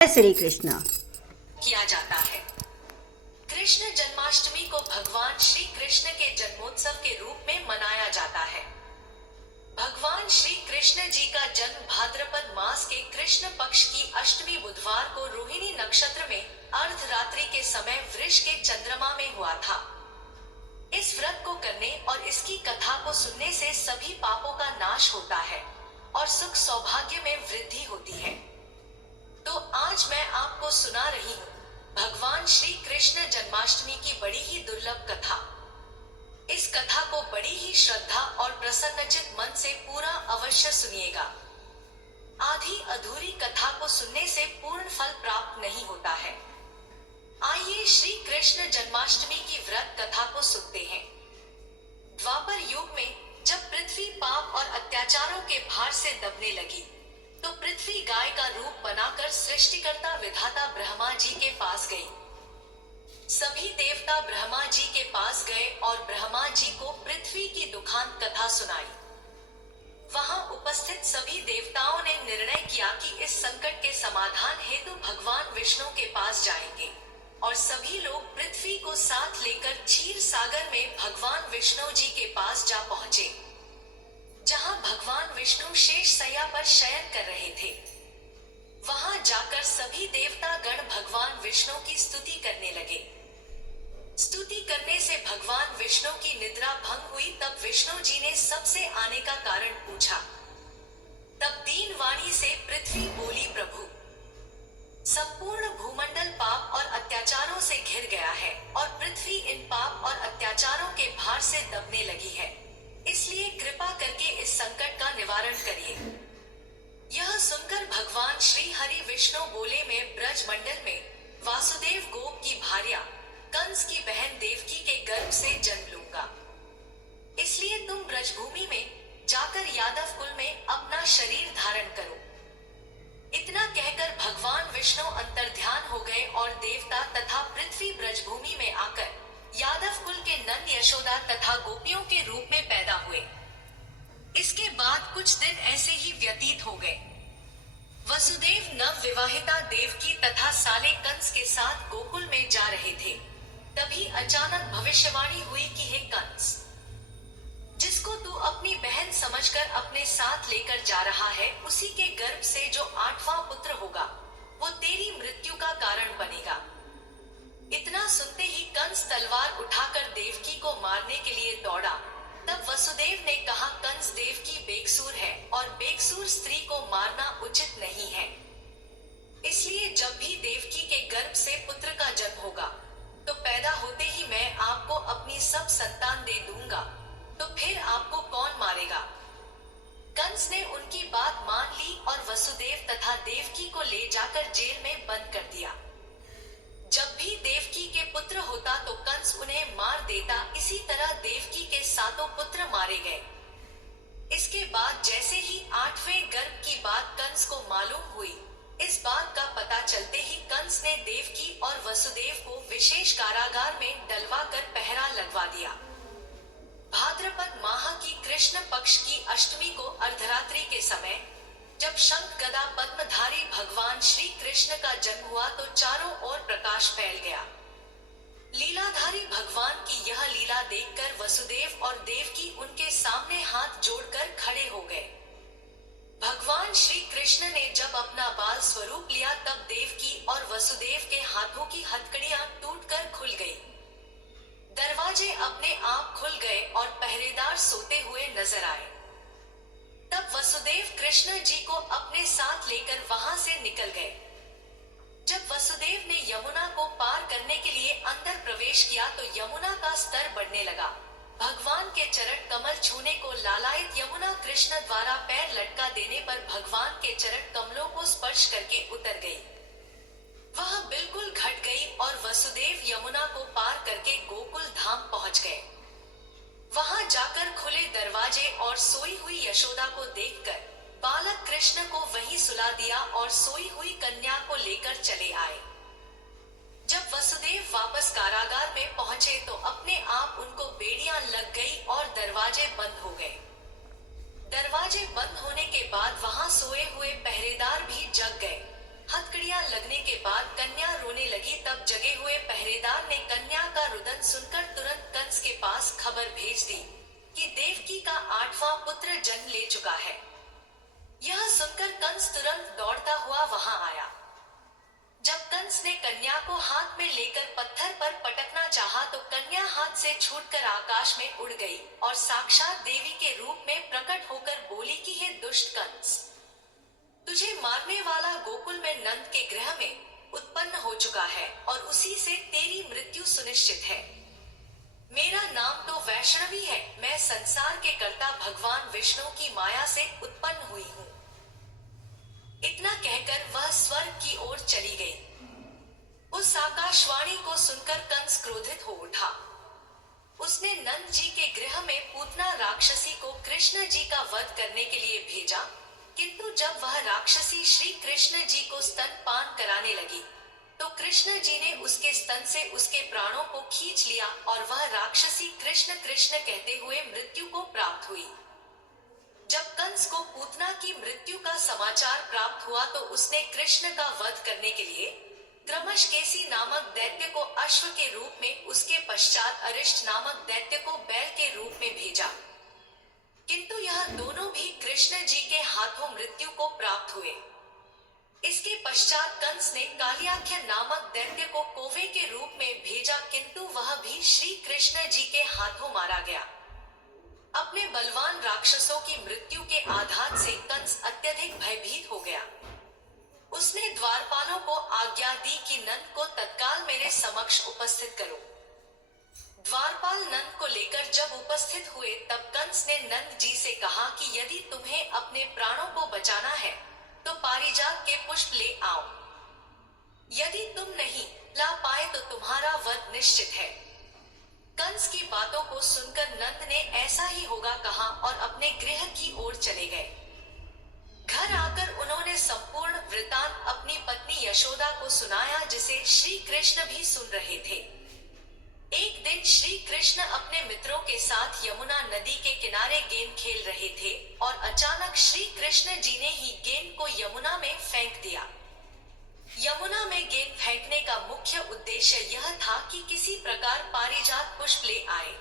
श्री कृष्ण किया जाता है। कृष्ण जन्माष्टमी को भगवान श्री कृष्ण के जन्मोत्सव के रूप में मनाया जाता है। भगवान श्री कृष्ण जी का जन्म भाद्रपद मास के कृष्ण पक्ष की अष्टमी बुधवार को रोहिणी नक्षत्र में अर्धरात्रि के समय वृष के चंद्रमा में हुआ था। इस व्रत को करने और इसकी कथा को सुनने से सभी पापों का नाश होता है और सुख सौभाग्य में वृद्धि होती है। तो आज मैं आपको सुना रही हूँ भगवान श्री कृष्ण जन्माष्टमी की बड़ी ही दुर्लभ कथा। इस कथा को बड़ी ही श्रद्धा और प्रसन्नचित मन से पूरा अवश्य सुनिएगा। आधी अधूरी कथा को सुनने से पूर्ण फल प्राप्त नहीं होता है। आइए श्री कृष्ण जन्माष्टमी की व्रत कथा को सुनते हैं। द्वापर युग में जब पृथ्वी पाप और अत्याचारों के भार से दबने लगी, तो पृथ्वी गाय का रूप बनाकर सृष्टिकर्ता विधाता ब्रह्मा जी के पास गई। सभी देवता ब्रह्मा जी के पास गए और ब्रह्मा जी को पृथ्वी की दुखांत कथा सुनाई। वहां उपस्थित सभी देवताओं ने निर्णय किया कि इस संकट के समाधान हेतु भगवान विष्णु के पास जाएंगे और सभी लोग पृथ्वी को साथ लेकर क्षीर सागर में भगवान विष्णु जी के पास जा पहुंचे, जहां भगवान विष्णु शेष शैया पर शयन कर रहे थे। वहां जाकर सभी देवता गण भगवान विष्णु की स्तुति करने लगे। स्तुति करने से भगवान विष्णु की निद्रा भंग हुई। तब विष्णु जी ने सबसे आने का कारण पूछा। तब दीन वाणी से पृथ्वी बोली, प्रभु, संपूर्ण भूमंडल पाप और अत्याचारों से घिर गया है और पृथ्वी इन पाप और अत्याचारों के भार से दबने लगी है, इसलिए कृपा करके इस संकट का निवारण करिए। यह सुनकर भगवान श्री हरि विष्णु बोले, मैं ब्रज मंडल में वासुदेव गोप की भार्या कंस की बहन देवकी के गर्भ से जन्म लूंगा, इसलिए तुम ब्रजभूमि में जाकर यादव कुल में अपना शरीर धारण करो। इतना कहकर भगवान विष्णु अंतर्ध्यान हो गए और देवता तथा पृथ्वी ब्रजभूमि में आकर यादव कुल के नंद यशोदा तथा गोपियों के रूप में पैदा हुए। इसके बाद कुछ दिन ऐसे ही व्यतीत हो गए। वसुदेव नव विवाहिता देवकी तथा साले कंस के साथ गोकुल में जा रहे थे। तभी अचानक भविष्यवाणी हुई कि हे कंस, जिसको तू अपनी बहन समझकर अपने साथ लेकर जा रहा है, उसी के गर्भ से जो 8वां पुत्र होगा वो तेरी मृत्यु का कारण बनेगा। इतना सुनते ही कंस तलवार उठाकर देवकी को मारने के लिए दौड़ा। तब वसुदेव ने कहा, कंस देवकी बेकसूर है और बेकसूर स्त्री को मारना उचित नहीं है, इसलिए जब भी देवकी के गर्भ से पुत्र का जन्म होगा तो पैदा होते ही मैं आपको अपनी सब संतान दे दूंगा, तो फिर आपको कौन मारेगा। कंस ने उनकी बात मान ली और वसुदेव तथा देवकी को ले जाकर जेल में बंद कर दिया। जब भी देवकी के पुत्र होता तो कंस उन्हें मार देता। इसी तरह देवकी के 7 पुत्र मारे गए। इसके बाद जैसे ही 8वें गर्भ की बात कंस को मालूम हुई, इस बात का पता चलते ही कंस ने देवकी और वसुदेव को विशेष कारागार में डलवा कर पहरा लगवा दिया। भाद्रपद माह की कृष्ण पक्ष की अष्टमी को अर्धरात्रि के समय जब शंख गदा पद्मधारी भगवान श्री कृष्ण का जन्म हुआ तो चारों ओर प्रकाश फैल गया। लीलाधारी भगवान की यह लीला देखकर वसुदेव और देवकी उनके सामने हाथ जोड़कर खड़े हो गए। भगवान श्री कृष्ण ने जब अपना बाल स्वरूप लिया तब देवकी और वसुदेव के हाथों की हथकड़ियां टूटकर खुल गई। दरवाजे अपने आप खुल गए और पहरेदार सोते हुए नजर आए। तब वसुदेव कृष्ण जी को अपने साथ लेकर वहां से निकल गए। जब वसुदेव ने यमुना को पार करने के लिए अंदर प्रवेश किया तो यमुना का स्तर बढ़ने लगा। भगवान के चरण कमल छूने को लालायित यमुना कृष्ण द्वारा पैर लटका देने पर भगवान के चरण कमलों को स्पर्श करके उतर गई। वह बिल्कुल घट गई और वसुदेव यमुना को पार करके गोकुल धाम पहुंच गए। वहां जाकर खुले दरवाजे और सोई हुई यशोदा को देखकर बालक कृष्ण को वहीं सुला दिया और सोई हुई कन्या को लेकर चले आए। जब वसुदेव वापस कारागार में पहुंचे तो अपने आप उनको बेड़ियां लग गई और दरवाजे बंद हो गए। दरवाजे बंद होने के बाद वहां सोए हुए पहरेदार भी जग गए। हथकड़ियां लगने लगी तब जगे हुए पहरेदार ने कन्या का रुदन सुनकर तुरंत कंस के पास खबर भेज दी कि देवकी का 8वां पुत्र जन्म ले चुका है। यह सुनकर कंस तुरंत दौड़ता हुआ वहां आया। जब कंस ने कन्या को हाथ में लेकर पत्थर पर पटकना चाहा तो कन्या हाथ से छूटकर आकाश में उड़ गई और साक्षात देवी के रूप में प्रकट होकर बोली कि हे दुष्ट कंस, तुझे मारने वाला गोकुल में नंद के गृह में उत्पन्न हो चुका है और उसी से तेरी मृत्यु सुनिश्चित है। मेरा नाम तो वैष्णवी है, मैं संसार के कर्ता भगवान विष्णु की माया से उत्पन्न हुई हूँ। इतना कहकर वह स्वर्ग की ओर चली गई। उस आकाशवाणी को सुनकर कंस क्रोधित हो उठा। उसने नंद जी के गृह में पूतना राक्षसी को कृष्ण जी का वध करने के लिए भेजा, किंतु जब वह राक्षसी श्री कृष्ण जी को स्तनपान कराने लगी तो कृष्ण जी ने उसके स्तन से उसके प्राणों को खींच लिया और वह राक्षसी कृष्ण कृष्ण कहते हुए मृत्यु को प्राप्त हुई। जब कंस को पूतना की मृत्यु का समाचार प्राप्त हुआ तो उसने कृष्ण का वध करने के लिए क्रमशकेसी नामक दैत्य को अश्व के रूप में, उसके पश्चात अरिष्ट नामक दैत्य को बैल के रूप में भेजा, किंतु यह दोनों भी कृष्ण जी के हाथों मृत्यु को प्राप्त हुए। इसके पश्चात कंस ने कालियाख्य नामक दैत्य को कौवे के रूप में भेजा, किंतु वह भी श्री कृष्ण जी के हाथों मारा गया। अपने बलवान राक्षसों की मृत्यु के आघात से कंस अत्यधिक भयभीत हो गया। उसने द्वारपालों को आज्ञा दी कि नंद को तत्काल मेरे समक्ष उपस्थित करो। द्वारपाल नंद को लेकर जब उपस्थित हुए तब कंस ने नंद जी से कहा कि यदि तुम्हें अपने प्राणों को बचाना है तो पारिजात के पुष्प ले आओ। यदि तुम नहीं ला पाए तो तुम्हारा वध निश्चित है। कंस की बातों को सुनकर नंद ने ऐसा ही होगा कहा और अपने गृह की ओर चले गए। घर आकर उन्होंने संपूर्ण वृतांत अपनी पत्नी यशोदा को सुनाया, जिसे श्री कृष्ण भी सुन रहे थे। एक दिन श्री कृष्ण अपने मित्रों के साथ यमुना नदी के किनारे गेंद खेल रहे थे और अचानक श्री कृष्ण जी ने ही गेंद को यमुना में फेंक दिया। यमुना में गेंद फेंकने का मुख्य उद्देश्य यह था कि किसी प्रकार पारिजात पुष्प ले आए।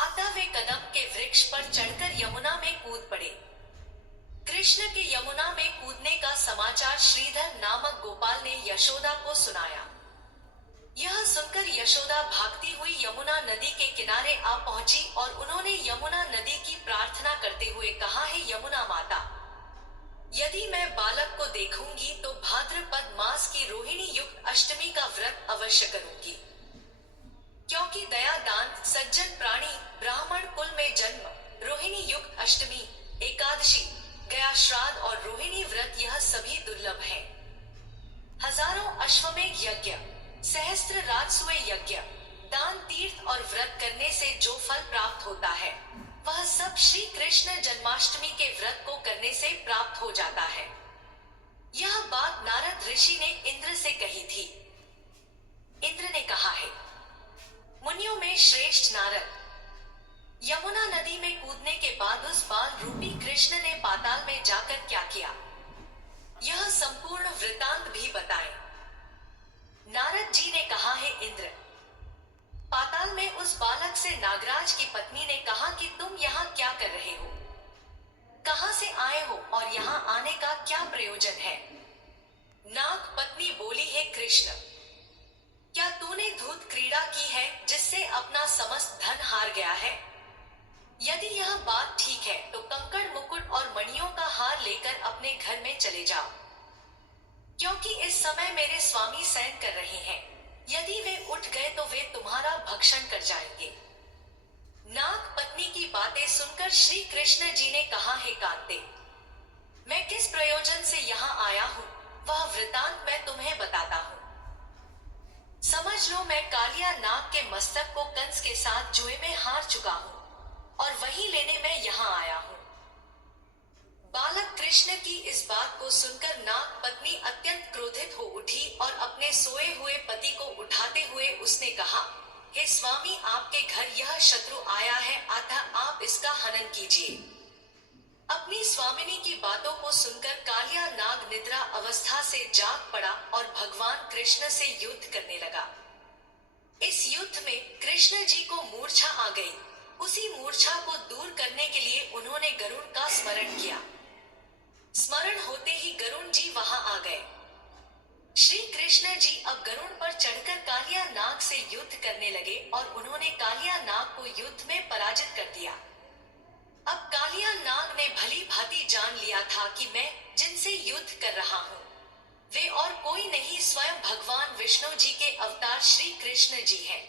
अतः वे कदम के वृक्ष पर चढ़कर यमुना में कूद पड़े। कृष्ण के यमुना में कूदने का समाचार श्रीधर नामक गोपाल ने यशोदा को सुनाया। यह सुनकर यशोदा भागती हुई यमुना नदी के किनारे आ पहुंची और उन्होंने यमुना नदी की प्रार्थना करते हुए कहा, हे यमुना माता, यदि मैं बालक को देखूंगी तो भाद्रपद मास की रोहिणी युक्त अष्टमी का व्रत अवश्य करूंगी, क्योंकि दया दान सज्जन प्राणी ब्राह्मण कुल में जन्म, रोहिणी युक्त अष्टमी, एकादशी, गया श्राद्ध और रोहिणी व्रत यह सभी दुर्लभ हैं। हजारों अश्वमेध यज्ञ, सहस्त्र राजसूय यज्ञ, दान, तीर्थ और व्रत करने से जो फल प्राप्त होता है वह सब श्री कृष्ण जन्माष्टमी के व्रत को करने से प्राप्त हो जाता है। यह बात नारद ऋषि ने इंद्र से कही थी। इंद्र ने कहा है, मुनियों में श्रेष्ठ नारद, यमुना नदी में कूदने के बाद उस बाल रूपी कृष्ण ने पाताल में जाकर क्या किया, यह संपूर्ण वृतांत भी बताएं। नारद जी ने कहा, है इंद्र, पाताल में उस बालक से नागराज की पत्नी ने कहा कि तुम यहाँ क्या कर रहे हो, कहाँ से आए हो और यहाँ आने का क्या प्रयोजन है। नाग पत्नी बोली, हे कृष्ण, क्या तूने धूत क्रीड़ा की है जिससे अपना समस्त धन हार गया है? यदि यह बात ठीक है तो कंकड़, मुकुट और मणियों का हार लेकर अपने घर में चले जाओ, क्योंकि इस समय मेरे स्वामी शयन कर रहे हैं। यदि वे उठ गए तो वे तुम्हारा भक्षण कर जाएंगे। नाग पत्नी की बातें सुनकर श्री कृष्ण जी ने कहा, हे कांते, मैं किस प्रयोजन से यहाँ आया हूँ वह वृतांत मैं तुम्हें बताता हूँ। समझ लो, मैं कालिया नाग के मस्तक को कंस के साथ जुए में हार चुका हूँ और वही लेने मैं यहाँ आया हूँ। बालक कृष्ण की इस बात को सुनकर नाग पत्नी अत्यंत क्रोधित हो उठी और अपने सोए हुए पति को उठाते हुए उसने कहा, हे स्वामी, आपके घर यह शत्रु आया है, अतः आप इसका हनन कीजिए। अपनी स्वामिनी की बातों को सुनकर कालिया नाग निद्रा अवस्था से जाग पड़ा और भगवान कृष्ण से युद्ध करने लगा। इस युद्ध में कृष्ण जी को मूर्छा आ गई। उसी मूर्छा को दूर करने के लिए उन्होंने गरुड़ का स्मरण किया। स्मरण होते ही गरुड़ जी वहां आ गए। श्री कृष्ण जी अब गरुड़ पर चढ़कर कालिया नाग से युद्ध करने लगे और उन्होंने कालिया नाग को युद्ध में पराजित कर दिया। अब कालिया नाग ने भली भांति जान लिया था कि मैं जिनसे युद्ध कर रहा हूँ वे और कोई नहीं स्वयं भगवान विष्णु जी के अवतार श्री कृष्ण जी हैं।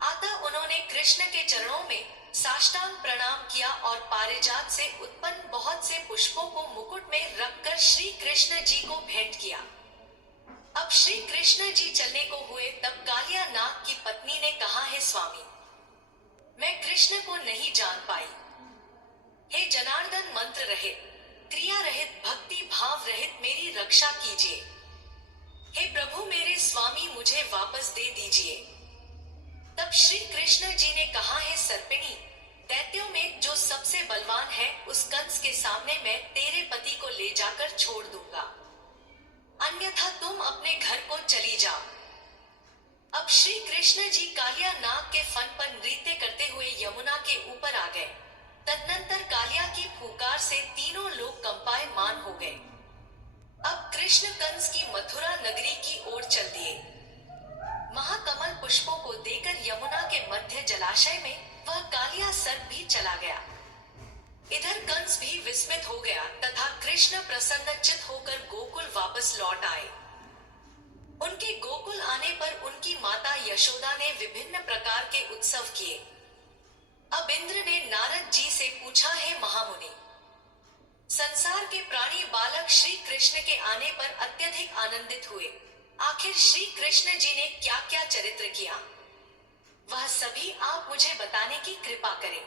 अतः उन्होंने कृष्ण के चरणों में साष्टांग प्रणाम किया और पारिजात से उत्पन्न बहुत से पुष्पों को मुकुट में रखकर श्री कृष्ण जी को भेंट किया। अब श्री कृष्ण जी चलने को हुए तब कालिया नाग की पत्नी ने कहा, है स्वामी, मैं कृष्ण को नहीं जान पाई। हे जनार्दन, मंत्र रहित, क्रिया रहित, भक्ति भाव रहित मेरी रक्षा कीजिए। हे प्रभु मेरे स्वामी, मुझे वापस दे दीजिए। तब श्री कृष्ण जी ने कहा, है सर्पिणी, दैत्यों में जो सबसे बलवान है उस कंस के सामने मैं तेरे पति को ले जाकर छोड़ दूंगा, अन्यथा तुम अपने घर को चली जाओ। अब श्री कृष्ण जी कालिया नाग के फन पर नृत्य करते हुए यमुना के ऊपर आ गए। तदनंतर कालिया की फुकार से तीनों लोग कंपायमान हो गए। अब कृष्ण कंस की मथुरा नगरी की ओर चल दिए। महाकमल पुष्पों को देकर यमुना के मध्य जलाशय में वह कालिया सर्प भी चला गया। इधर कंस भी विस्मित हो गया तथा कृष्ण प्रसन्नचित होकर गोकुल वापस लौट आए। उनके गोकुल आने पर उनकी माता यशोदा ने विभिन्न प्रकार के उत्सव किए। अब इंद्र ने नारद जी से पूछा, है महामुनि, संसार के प्राणी बालक श्री कृष्ण के आने पर अत्यधिक आनंदित हुए। आखिर श्री कृष्ण जी ने क्या क्या चरित्र किया, वह सभी आप मुझे बताने की कृपा करें।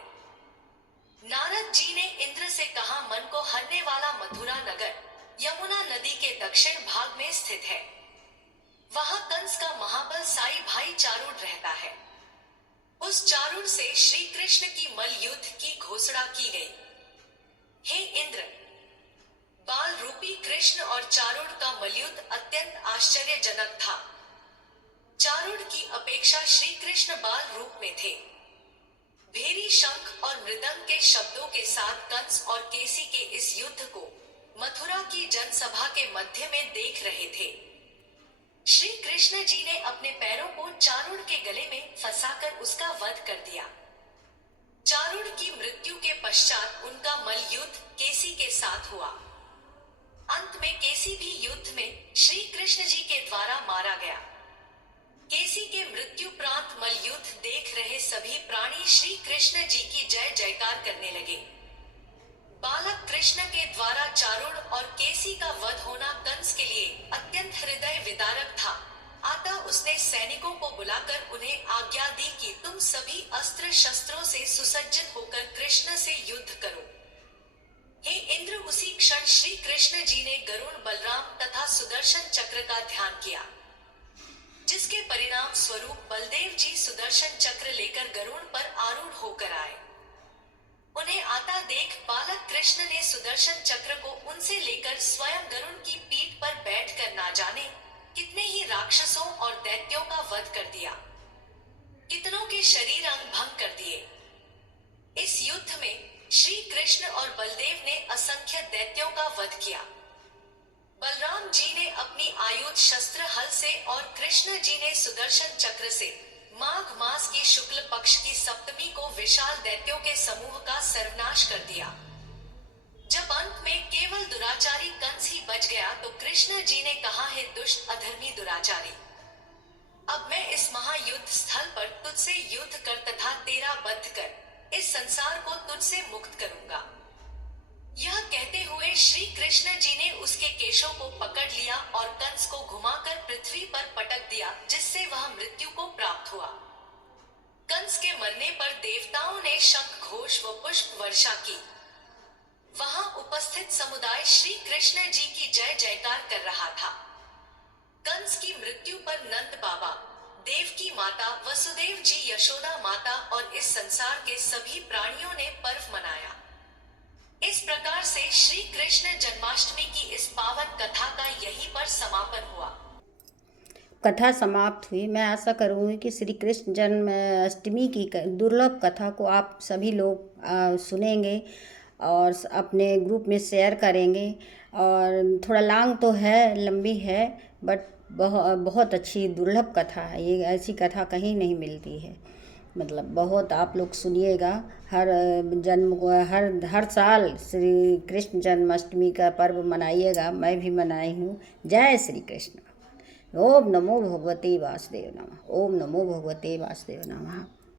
नारद जी ने इंद्र से कहा, मन को हरने वाला मथुरा नगर यमुना नदी के दक्षिण भाग में स्थित है। वहां कंस का महाबल साई भाई चारूढ़ रहता है। उस चारूढ़ से श्री कृष्ण की मल युद्ध की घोषणा की गई। हे इंद्र, बाल रूपी कृष्ण और चारूढ़ का मलयुद्ध अत्यंत आश्चर्यजनक था। चारूढ़ की अपेक्षा श्री कृष्ण बाल रूप में थे। भेरी शंख और मृदंग के शब्दों के साथ कंस और केसी के इस युद्ध को मथुरा की जनसभा के मध्य में देख रहे थे। श्री कृष्ण जी ने अपने पैरों को चारूढ़ के गले में फंसाकर उसका वध कर दिया। चारूढ़ की मृत्यु के पश्चात उनका मल युद्ध केसी के साथ हुआ। अंत में केसी भी युद्ध में श्री कृष्ण जी के द्वारा मारा गया। केसी के मृत्युपरांत मल युद्ध देख रहे सभी प्राणी श्री कृष्ण जी की जय जयकार करने लगे। बालक कृष्ण के द्वारा चारूढ़ और केसी का वध होना कंस के लिए अत्यंत हृदय विदारक था। अतः उसने सैनिकों को बुलाकर उन्हें आज्ञा दी कि तुम सभी अस्त्र शस्त्रों से सुसज्जित होकर कृष्ण से युद्ध करो। हे इंद्र, उसी क्षण श्री कृष्ण जी ने गरुड़, बलराम तथा सुदर्शन चक्र का ध्यान किया, जिसके परिणाम स्वरूप बलदेव जी सुदर्शन चक्र लेकर गरुड़ पर आरूढ़ होकर आए। उन्हें आता देख बालक कृष्ण ने सुदर्शन चक्र को उनसे लेकर स्वयं गरुड़ की पीठ पर बैठकर ना जाने कितने ही राक्षसों और दैत्यों का वध कर दिया, कितनों के शरीर अंग भंग कर दिए। इस युद्ध में श्री कृष्ण और बलदेव ने असंख्य दैत्यों का वध किया। बलराम जी ने अपनी आयुध शस्त्र हल से और कृष्ण जी ने सुदर्शन चक्र से माघ मास की शुक्ल पक्ष की सप्तमी को विशाल दैत्यों के समूह का सर्वनाश कर दिया। जब अंत में केवल दुराचारी कंस ही बच गया तो कृष्ण जी ने कहा, है दुष्ट अधर्मी दुराचारी, अब मैं इस महायुद्ध स्थल पर तुझसे युद्ध कर तथा तेरा वध कर इस संसार को तुझसे मुक्त करूंगा। यह कहते हुए श्री कृष्ण जी ने उसके केशों को पकड़ लिया और कंस को घुमाकर पृथ्वी पर पटक दिया, जिससे वह मृत्यु को प्राप्त हुआ। कंस के मरने पर देवताओं ने शंख घोष व पुष्प वर्षा की। वहां उपस्थित समुदाय श्री कृष्ण जी की जय जयकार कर रहा था। कंस की मृत्यु पर नंद बाबा, देव की माता वसुदेव जी, यशोदा माता और इस संसार के सभी प्राणियों ने पर्व मनाया। इस प्रकार से श्री कृष्ण जन्माष्टमी की इस पावन कथा का यहीं पर समापन हुआ। कथा समाप्त हुई। मैं आशा करूँगी कि श्री कृष्ण जन्माष्टमी की दुर्लभ कथा को आप सभी लोग सुनेंगे और अपने ग्रुप में शेयर करेंगे। और थोड़ा लॉन्ग तो है, लंबी है, बट बहुत अच्छी दुर्लभ कथा है ये। ऐसी कथा कहीं नहीं मिलती है। मतलब बहुत आप लोग सुनिएगा। हर साल श्री कृष्ण जन्माष्टमी का पर्व मनाइएगा। मैं भी मनाई हूँ। जय श्री कृष्ण। ओम नमो भगवते वासुदेव नमः। ओम नमो भगवते वासुदेव नमः।